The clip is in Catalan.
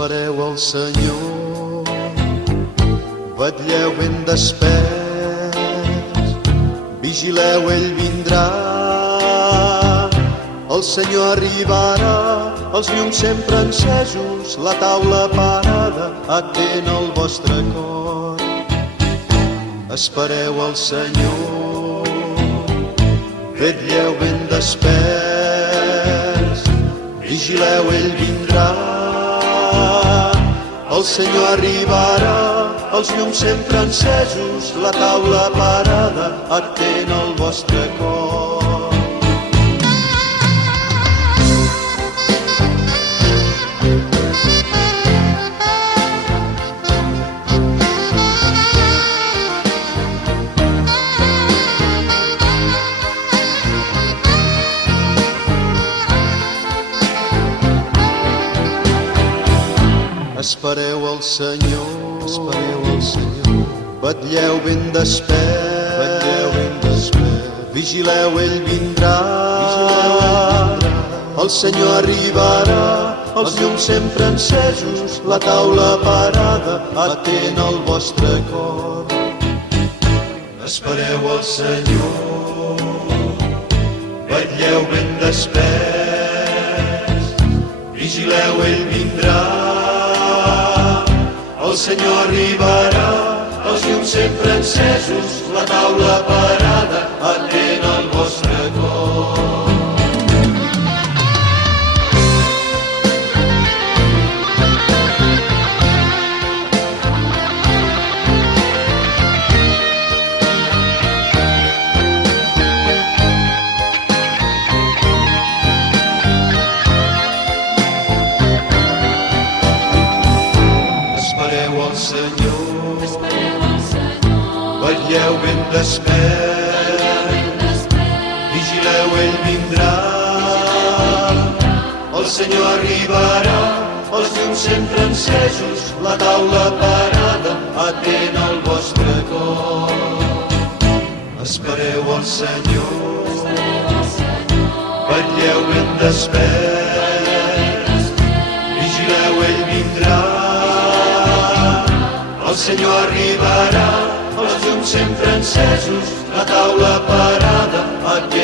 Espereu el Senyor, vetlleu ben desperts, vigileu, ell vindrà. El Senyor arribarà, els llums sempre encesos, la taula parada, atent al vostre cor. Espereu el Senyor, vetlleu ben desperts, vigileu, ell vindrà. El Senyor arribarà, els llums sempre encesos, la taula parada, atent al vostre cor. Espereu el Senyor, vetlleu ben desperts, vigileu, ell vindrà. El Senyor arribarà, els llums sempre encesos, la taula parada, atent al vostre cor. Espereu el Senyor, vetlleu ben desperts, vigileu, ell vindrà. El Senyor arribarà, els llums sempre encesos, la taula parada, atent al vostre cor. Espereu el Senyor, vetlleu ben desperts, vigileu, ell vindrà. El Senyor arribarà, els llums sempre encesos, la taula parada, atent al vostre cor. Espereu el Senyor, vetlleu ben desperts, vigileu, ell vindrà. El Senyor arribarà, els llums sempre encesos, la taula parada, atent